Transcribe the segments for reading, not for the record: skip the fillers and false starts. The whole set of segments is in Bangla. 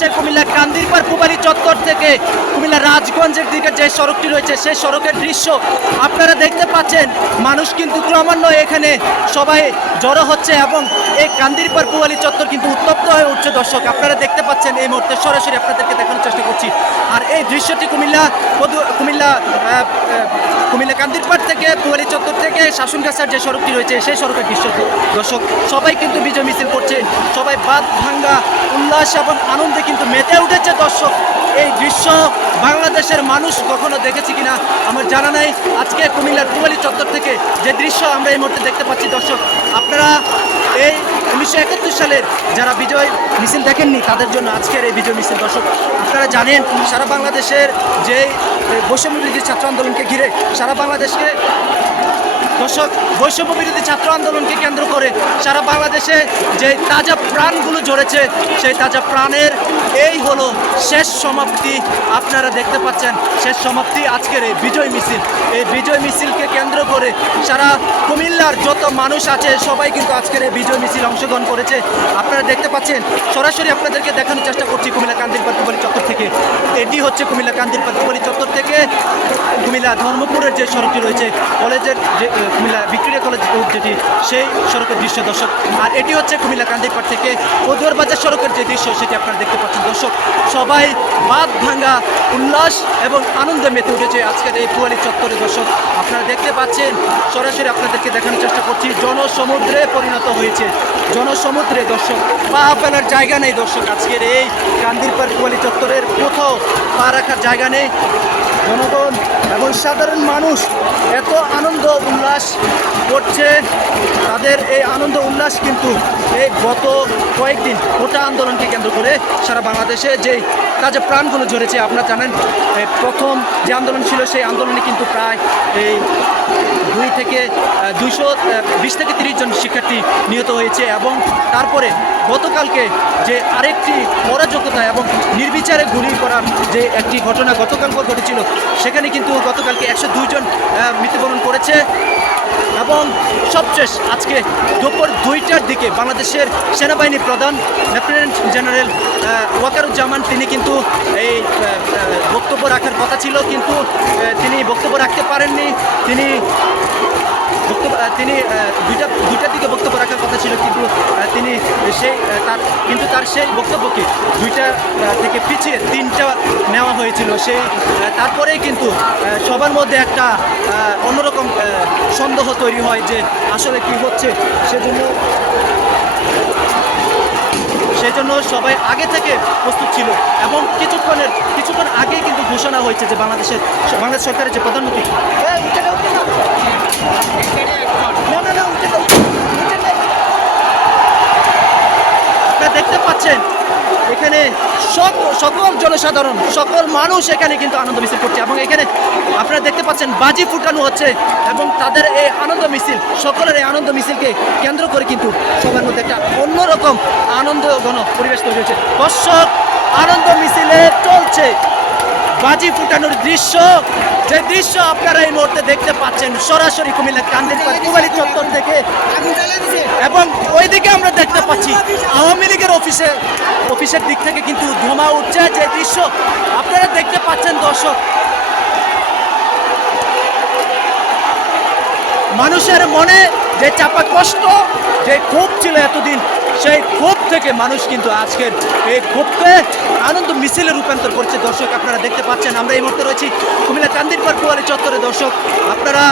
হচ্ছে কুমিল্লা কান্দিরপাড় পূবালী চত্বর থেকে কুমিল্লা রাজগঞ্জের দিকে যে সড়কটি রয়েছে সেই সড়কের দৃশ্য আপনারা দেখতে পাচ্ছেন। মানুষ কিন্তু ক্রমান্বয়ে এখানে সবাই জড়ো হচ্ছে এবং এই কান্দিরপাড় পূবালী চত্বর কিন্তু উত্তপ্ত হয়ে উঠছে। দর্শক আপনারা দেখতে পাচ্ছেন এই মুহূর্তে সরাসরি আপনাদেরকে দেখানোর চেষ্টা করছি। আর এই দৃশ্যটি কুমিল্লা কান্দিরপাড় থেকে পূবালী চত্বর থেকে শাসনগাছার যে সড়কটি রয়েছে সেই সড়কের দৃশ্য। দর্শক সবাই কিন্তু বিজয় মিছিল করছে, সবাই বাদ ভাঙ্গা উল্লাস এবং আনন্দে কিন্তু মেতে উঠেছে। দর্শক এই দৃশ্য বাংলাদেশের মানুষ কখনো দেখেছে কিনা আমার জানা নাই। আজকে কুমিল্লার পূবালী চত্বর থেকে যে দৃশ্য আমরা এই মুহূর্তে দেখতে পাচ্ছি দর্শক, আপনারা এই 1971 সালের যারা বিজয় মিছিল দেখেননি তাদের জন্য আজকের এই বিজয় মিছিল। দর্শক আপনারা জানেন সারা বাংলাদেশের যে বৈষম্য বিরোধী ছাত্র আন্দোলনকে ঘিরে সারা বাংলাদেশকে দর্শক বৈষম্য বিরোধী ছাত্র আন্দোলনকে কেন্দ্র করে সারা বাংলাদেশে যে তাজা প্রাণগুলো ঝরেছে সেই তাজা প্রাণের এই হলো শেষ সমাপ্তি। আপনারা দেখতে পাচ্ছেন শেষ সমাপ্তি আজকের এই বিজয় মিছিল। এই বিজয় মিছিলকে কেন্দ্র করে সারা কুমিল্লার যত মানুষ আছে সবাই কিন্তু আজকের এই বিজয় মিছিল অংশগ্রহণ করেছে। আপনারা দেখতে পাচ্ছেন সরাসরি আপনাদেরকে দেখানোর চেষ্টা করছি কুমিল্লা কান্দিরপাড় পূবালী চত্বর থেকে। এটি হচ্ছে কুমিল্লা কান্দিরপাড় পূবালী চত্বর থেকে কুমিল্লা ধর্মপুরের যে সড়কটি রয়েছে কলেজের যে কুমিল্লা ভিক্টোরিয়া কলেজ যেটি সেই সড়কের দৃশ্য দর্শক। আর এটি হচ্ছে কুমিল্লা কান্দিরপাড় থেকে পদুয়ার বাজার সড়কের যে দৃশ্য সেটি আপনারা দেখতে পাচ্ছেন। দর্শক সবাই বাদ ভাঙ্গা উল্লাস এবং আনন্দে মেতে উঠেছে আজকের এই পূবালী চত্বরে। দর্শক আপনারা দেখতে পাচ্ছেন সরাসরি আপনাদেরকে দেখানোর চেষ্টা করছি। জনসমুদ্রে পরিণত হয়েছে, জনসমুদ্রে। দর্শক পা ফেলার জায়গা নেই। দর্শক আজকের এই কান্দিরপাড় পূবালী চত্বরের কোথাও পা রাখার জায়গা নেই। জনগণ এবং সাধারণ মানুষ এত আনন্দ উল্লাস করছে, তাদের এই আনন্দ উল্লাস কিন্তু এই গত কয়েকদিন কোটা আন্দোলনকে কেন্দ্র করে সারা বাংলাদেশে যেই তাজা প্রাণগুলো ঝরেছে। আপনারা জানেন প্রথম যে আন্দোলন ছিল সেই আন্দোলনে কিন্তু প্রায় এই 220 থেকে 30 জন শিক্ষার্থী নিহত হয়েছে এবং তারপরে গতকালকে যে আরেকটি অরাজকতা এবং নির্বিচারে গুলি করার যে একটি ঘটনা গতকাল ঘটেছিল সেখানে কিন্তু গতকালকে 102 জন মৃত্যুবরণ করেছে। এবং সবশেষ আজকে দুপুর 2টার দিকে বাংলাদেশের সেনাবাহিনী প্রধান লেফটেন্যান্ট জেনারেল ওয়াকারুজ্জামান তিনি কিন্তু এই বক্তব্য রাখার কথা ছিল, কিন্তু তিনি বক্তব্য রাখতে পারেননি। তিনি দুইটার দিকে বক্তব্য রাখার কথা ছিল, কিন্তু তিনি তার সেই বক্তব্যকে 2টা থেকে পিছিয়ে 3টা নেওয়া হয়েছিল। তারপরেই কিন্তু সবার মধ্যে একটা অন্যরকম সন্দেহ তৈরি হয় যে আসলে কি হচ্ছে। সেজন্য সবাই আগে থেকে প্রস্তুত ছিল এবং কিছুক্ষণ আগেই কিন্তু ঘোষণা হয়েছে যে বাংলাদেশ সরকারের যে প্রধানমন্ত্রী আপনারা দেখতে পাচ্ছেন এখানে সকল জনসাধারণ সকল মানুষ এখানে কিন্তু আনন্দ মিছিল করছে এবং এখানে আপনারা দেখতে পাচ্ছেন বাজি ফুটানো হচ্ছে এবং তাদের এই আনন্দ মিছিল সকলের এই আনন্দ মিছিলকে কেন্দ্র করে কিন্তু সবার মধ্যে একটা অন্যরকম আনন্দঘন পরিবেশ তৈরি হয়েছে। দর্শক আনন্দ মিছিলে চলছে বাজি ফুটানোর দৃশ্য, যে দৃশ্য আপনারা এই মুহূর্তে দেখতে পাচ্ছেন সরাসরি কুমিল্লা কান্দিরপাড় পূবালী চত্বর থেকে। এবং ওইদিকে আমরা দেখতে পাচ্ছি আওয়ামী লীগের অফিসের দিক থেকে কিন্তু ধোঁয়া উঠছে, যে দৃশ্য আপনারা দেখতে পাচ্ছেন। দর্শক মানুষের মনে যে চাপা কষ্ট, যে ক্ষোভ ছিল এতদিন, সেই ক্ষোভ থেকে মানুষ কিন্তু আজকের এই ক্ষোভকে আনন্দ মিছিলে রূপান্তর করছে। দর্শক আপনারা দেখতে পাচ্ছেন আমরা এই মুহূর্তে রয়েছি কুমিল্লা কান্দিরপাড় পূবালী চত্বরে। দর্শক আপনারা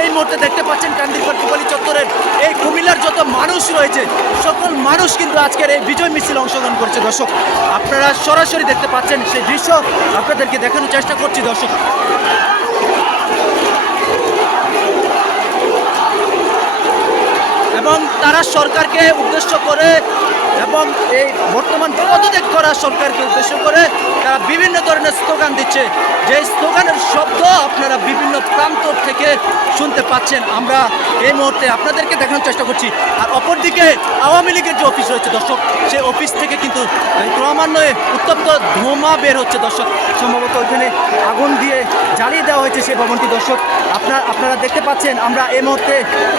এই মুহূর্তে দেখতে পাচ্ছেন কান্দিরপাড় পূবালী চত্বরের এই কুমিল্লার যত মানুষ রয়েছে সকল মানুষ কিন্তু আজকের এই বিজয় মিছিলে অংশগ্রহণ করছে। দর্শক আপনারা সরাসরি দেখতে পাচ্ছেন সেই দৃশ্য আপনাদেরকে দেখানোর চেষ্টা করছি। দর্শক এবং তারা সরকারকে উদ্দেশ্য করে এবং এই বর্তমান পদত্যাগ করা সরকারকে উদ্দেশ্য করে তারা বিভিন্ন ধরনের স্লোগান দিচ্ছে, যে স্লোগানের শব্দ আপনারা বিভিন্ন প্রান্ত থেকে শুনতে পাচ্ছেন। আমরা এই মুহূর্তে আপনাদেরকে দেখানোর চেষ্টা করছি। আর অপরদিকে আওয়ামী লীগের যে অফিস রয়েছে দর্শক, সেই অফিস থেকে কিন্তু ক্রমান্বয়ে উত্তপ্ত ধোঁয়া বের হচ্ছে। দর্শক সম্ভবত ওইখানে আগুন দিয়ে জ্বালিয়ে দেওয়া হয়েছে সেই ভবনটি। দর্শক আপনারা দেখতে পাচ্ছেন আমরা এই মুহূর্তে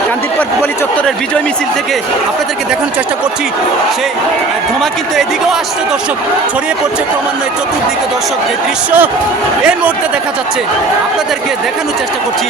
কান্দিরপাড় পূবালী চত্বরের বিজয় মিছিল থেকে আপনাদেরকে দেখানোর চেষ্টা করছি সেই ধোঁয়া কিন্তু এদিকেও আসছে দর্শক, ছড়িয়ে পড়ছে ক্রমান্বয়ে চতুর্দিকে দর্শক। যে দৃশ্য এই মুহূর্তে দেখা যাচ্ছে আপনাদেরকে দেখানোর চেষ্টা করছি।